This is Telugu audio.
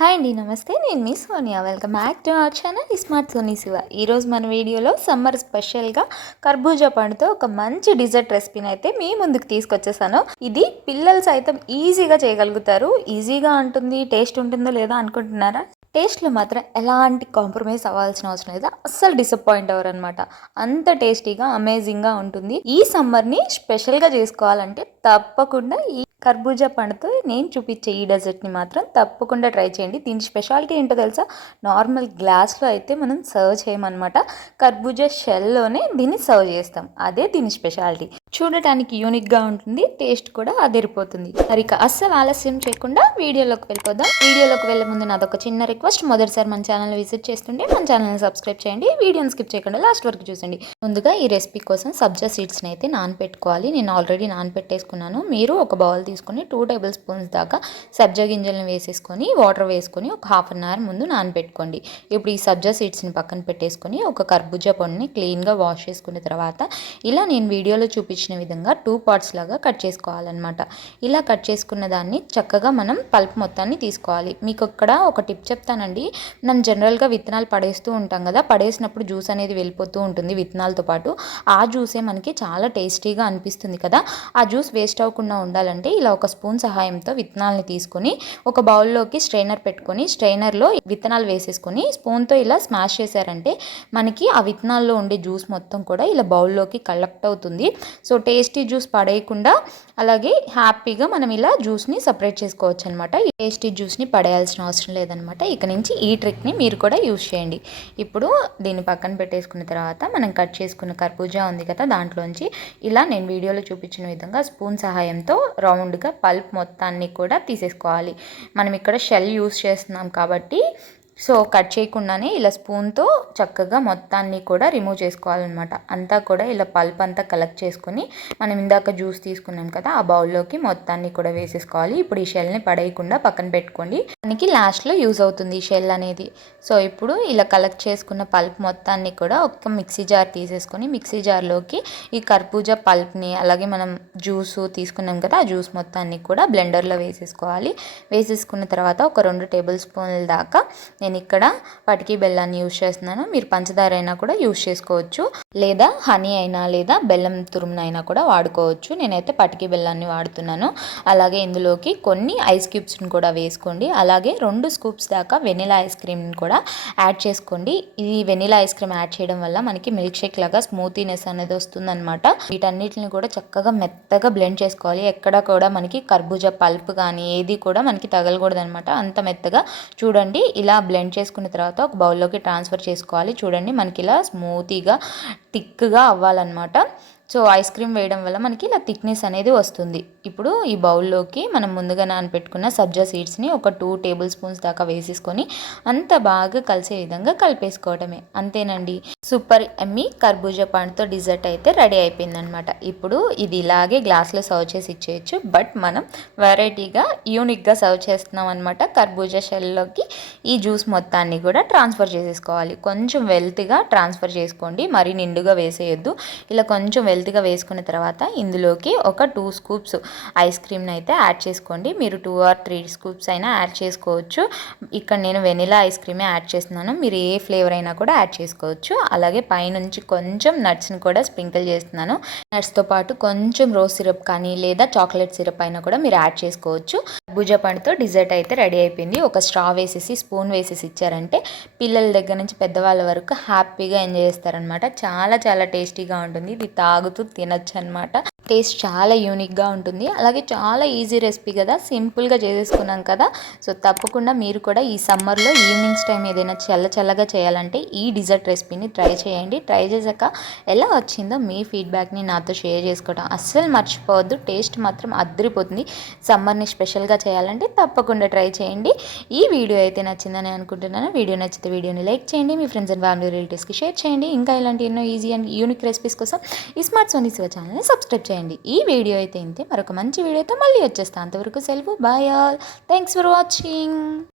హాయ్ అండి, నమస్తే. నేను మీ Sonia. Welcome back to our channel smart Soni Shiva. ఈరోజు మన వీడియోలో సమ్మర్ స్పెషల్గా కర్బూజా పండుతో ఒక మంచి డిజర్ట్ రెసిపీని అయితే మీ ముందుకు తీసుకొచ్చేసాను. ఇది పిల్లలు సైతం ఈజీగా చేయగలుగుతారు. ఈజీగా ఉంటుంది, టేస్ట్ ఉంటుందో లేదో అనుకుంటున్నారా? టేస్ట్లో మాత్రం ఎలాంటి కాంప్రమైజ్ అవ్వాల్సిన అవసరం లేదు. అస్సలు డిసప్పాయింట్ అవ్వరు అనమాట. అంత టేస్టీగా అమేజింగ్గా ఉంటుంది. ఈ సమ్మర్ని స్పెషల్గా చేసుకోవాలంటే తప్పకుండా ఈ కర్బూజా పండుతో నేను చూపించే ఈ డెజర్ట్ని మాత్రం తప్పకుండా ట్రై చేయండి. దీని స్పెషాలిటీ ఏంటో తెలుసా? నార్మల్ గ్లాస్లో అయితే మనం సర్వ్ చేయమన్నమాట. కర్బూజా షెల్లోనే దీన్ని సర్వ్ చేస్తాం. అదే దీని స్పెషాలిటీ. చూడటానికి యూనిక్గా ఉంటుంది, టేస్ట్ కూడా అదిరిపోతుంది. మరి ఇక అస్సలు ఆలస్యం చేయకుండా వీడియోలోకి వెళ్ళిపోదాం. వీడియోలోకి వెళ్ళే ముందు నాదొక చిన్న రిక్వెస్ట్. మొదటిసారి మన ఛానల్ విజిట్ చేస్తుంటే మన ఛానల్ని సబ్స్క్రైబ్ చేయండి. వీడియోని స్కిప్ చేయకుండా లాస్ట్ వరకు చూసండి. ముందుగా ఈ రెసిపీ కోసం సబ్జా సీడ్స్ని అయితే నానపెట్టుకోవాలి. నేను ఆల్రెడీ నానపెట్టేసుకున్నాను. మీరు ఒక బౌల్ తీసుకొని 2 టేబుల్ స్పూన్స్ దాకా సబ్జా గింజలను వేసేసుకొని వాటర్ వేసుకొని ఒక హాఫ్ అన్ అవర్ ముందు నానపెట్టుకోండి. ఇప్పుడు ఈ సబ్జా సీడ్స్ని పక్కన పెట్టేసుకొని ఒక కర్బూజా పండుని క్లీన్గా వాష్ చేసుకున్న తర్వాత ఇలా నేను వీడియోలో చూపించిన విధంగా 2 పార్ట్స్ లాగా కట్ చేసుకోవాలన్నమాట. ఇలా కట్ చేసుకున్న దాన్ని చక్కగా మనం పల్ప్ మొత్తాన్ని తీసుకోవాలి. మీకు ఇక్కడ ఒక టిప్ చెప్తానండి. మనం జనరల్గా విత్తనాలు పడేస్తూ ఉంటాం కదా, పడేసినప్పుడు జ్యూస్ అనేది వెళ్ళిపోతూ ఉంటుంది విత్తనాలతో పాటు. ఆ జ్యూసే మనకి చాలా టేస్టీగా అనిపిస్తుంది కదా. ఆ జ్యూస్ వేస్ట్ అవ్వకుండా ఉండాలంటే ఇలా ఒక స్పూన్ సహాయంతో విత్తనాలని తీసుకొని ఒక బౌల్లోకి స్ట్రైనర్ పెట్టుకొని స్ట్రైనర్లో విత్తనాలు వేసేసుకొని స్పూన్తో ఇలా స్మాష్ చేశారంటే మనకి ఆ విత్తనాల్లో ఉండే జ్యూస్ మొత్తం కూడా ఇలా బౌల్లోకి కలెక్ట్ అవుతుంది. సో టేస్టీ జ్యూస్ పడేయకుండా అలాగే హ్యాపీగా మనం ఇలా జ్యూస్ని సపరేట్ చేసుకోవచ్చు అనమాట. ఈ టేస్టీ జ్యూస్ని పడేయాల్సిన అవసరం లేదనమాట. ఇక నుంచి ఈ ట్రిక్ని మీరు కూడా యూస్ చేయండి. ఇప్పుడు దీన్ని పక్కన పెట్టేసుకున్న తర్వాత మనం కట్ చేసుకున్న కర్బూజా ఉంది కదా, దాంట్లోంచి ఇలా నేను వీడియోలో చూపించిన విధంగా స్పూన్ సహాయంతో రౌండ్గా పల్ప్ మొత్తాన్ని కూడా తీసేసుకోవాలి. మనం ఇక్కడ షెల్ యూస్ చేస్తున్నాం కాబట్టి సో కట్ చేయకుండానే ఇలా స్పూన్తో చక్కగా మొత్తాన్ని కూడా రిమూవ్ చేసుకోవాలన్నమాట. అంతా కూడా ఇలా పల్ప్ అంతా కలెక్ట్ చేసుకొని మనం ఇందాక జ్యూస్ తీసుకున్నాం కదా, ఆ బౌల్లోకి మొత్తాన్ని కూడా వేసేసుకోవాలి. ఇప్పుడు ఈ షెల్ని పడేయకుండా పక్కన పెట్టుకోండి. మనకి లాస్ట్లో యూజ్ అవుతుంది ఈ షెల్ అనేది. సో ఇప్పుడు ఇలా కలెక్ట్ చేసుకున్న పల్ప్ మొత్తాన్ని కూడా ఒక మిక్సీ జార్ తీసేసుకొని మిక్సీ జార్లోకి ఈ కర్బూజా పల్ప్ని అలాగే మనం జ్యూస్ తీసుకున్నాం కదా, ఆ జ్యూస్ మొత్తాన్ని కూడా బ్లెండర్లో వేసేసుకోవాలి. వేసేసుకున్న తర్వాత ఒక 2 టేబుల్ స్పూన్ల దాకా నేను ఇక్కడ పటికి బెల్లాన్ని యూజ్ చేస్తున్నాను. మీరు పంచదార అయినా కూడా యూజ్ చేసుకోవచ్చు, లేదా హనీ అయినా లేదా బెల్లం తురుమునైనా కూడా వాడుకోవచ్చు. నేనైతే పటికి బెల్లాన్ని వాడుతున్నాను. అలాగే ఇందులోకి కొన్ని ఐస్ క్యూబ్స్ని కూడా వేసుకోండి. అలాగే 2 స్కూప్స్ దాకా వెనిలా ఐస్ క్రీమ్ని కూడా యాడ్ చేసుకోండి. ఈ వెనిలా ఐస్ క్రీమ్ యాడ్ చేయడం వల్ల మనకి మిల్క్ షేక్ లాగా స్మూతీనెస్ అనేది వస్తుందన్నమాట. వీటన్నిటిని కూడా చక్కగా మెత్తగా బ్లెండ్ చేసుకోవాలి. ఎక్కడ కూడా మనకి కర్బూజా పల్ప్ కానీ ఏది కూడా మనకి తగలకూడదు అనమాట. అంత మెత్తగా చూడండి. ఇలా బ్లెండ్ చేసుకున్న తర్వాత ఒక బౌల్లోకి ట్రాన్స్ఫర్ చేసుకోవాలి. చూడండి మనకి ఇలా స్మూతీగా థిక్గా అవ్వాలన్నమాట. సో ఐస్ క్రీమ్ వేయడం వల్ల మనకి ఇలా థిక్నెస్ అనేది వస్తుంది. ఇప్పుడు ఈ బౌల్లోకి మనం ముందుగా నానపెట్టుకున్న సబ్జా సీడ్స్ని ఒక 2 టేబుల్ స్పూన్స్ దాకా వేసేసుకొని అంత బాగా కలిసే విధంగా కలిపేసుకోవడమే. అంతేనండి, సూపర్ ఎమ్మీ కర్బూజా పండుతో డిజర్ట్ అయితే రెడీ అయిపోయిందనమాట. ఇప్పుడు ఇది ఇలాగే గ్లాస్లో సర్వ్ చేసి ఇచ్చేయచ్చు. బట్ మనం వెరైటీగా యూనిక్గా సర్వ్ చేస్తున్నాం అనమాట. కర్బూజా షెల్లోకి ఈ జ్యూస్ మొత్తాన్ని కూడా ట్రాన్స్ఫర్ చేసేసుకోవాలి. కొంచెం వెల్త్గా ట్రాన్స్ఫర్ చేసుకోండి, మరీ నిండుగా వేసేయొద్దు. ఇలా కొంచెం వెల్త్గా వేసుకున్న తర్వాత ఇందులోకి ఒక 2 స్కూప్స్ ఐస్ క్రీమ్ని అయితే యాడ్ చేసుకోండి. మీరు 2 or 3 స్కూప్స్ అయినా యాడ్ చేసుకోవచ్చు. ఇక్కడ నేను వెనిలా ఐస్ క్రీమే యాడ్ చేస్తున్నాను. మీరు ఏ ఫ్లేవర్ అయినా కూడా యాడ్ చేసుకోవచ్చు. అలాగే పైనుంచి కొంచెం నట్స్ని కూడా స్ప్రింకిల్ చేస్తున్నాను. నట్స్తో పాటు కొంచెం రోజ్ సిరప్ కానీ లేదా చాక్లెట్ సిరప్ అయినా కూడా మీరు యాడ్ చేసుకోవచ్చు. కర్బూజా పండుతో డిజర్ట్ అయితే రెడీ అయిపోయింది. ఒక స్ట్రా వేసేసి స్పూన్ వేసేసి ఇచ్చారంటే పిల్లల దగ్గర నుంచి పెద్దవాళ్ళ వరకు హ్యాపీగా ఎంజాయ్ చేస్తారనమాట. చాలా చాలా టేస్టీగా ఉంటుంది. ఇది తాగుతూ తినచ్చు అనమాట. టేస్ట్ చాలా యూనిక్గా ఉంటుంది. అలాగే చాలా ఈజీ రెసిపీ కదా, సింపుల్గా చేసేసుకున్నాం కదా. సో తప్పకుండా మీరు కూడా ఈ సమ్మర్లో ఈవినింగ్స్ టైం ఏదైనా చల్లగా చేయాలంటే ఈ డిజర్ట్ రెసిపీని ట్రై చేయండి. ట్రై చేశాక ఎలా వచ్చిందో మీ ఫీడ్బ్యాక్ని నాతో షేర్ చేసుకోవడం అస్సలు మర్చిపోవద్దు. టేస్ట్ మాత్రం అద్దరిపోతుంది. సమ్మర్ని స్పెషల్గా చేయాలంటే తప్పకుండా ట్రై చేయండి. ఈ వీడియో అయితే నచ్చిందని అనుకుంటున్నాను. వీడియో నచ్చితే వీడియోని లైక్ చేయండి, మీ ఫ్రెండ్స్ అండ్ ఫ్యామిలీ రిలేటివ్స్కి షేర్ చేయండి. ఇంకా ఇలాంటి ఎన్నో ఈజీ అండ్ యూనిక్ రెసిపీస్ కోసం ఈ స్మార్ట్ సోనీ శివ ఛానల్ని సబ్స్క్రైబ్ చేయండి. ఈ వీడియో అయితే ఇంతే. మరొక మంచి వీడియోతో మళ్ళీ వచ్చేస్తాను. అంతవరకు సెలవు. Bye all. Thanks for watching.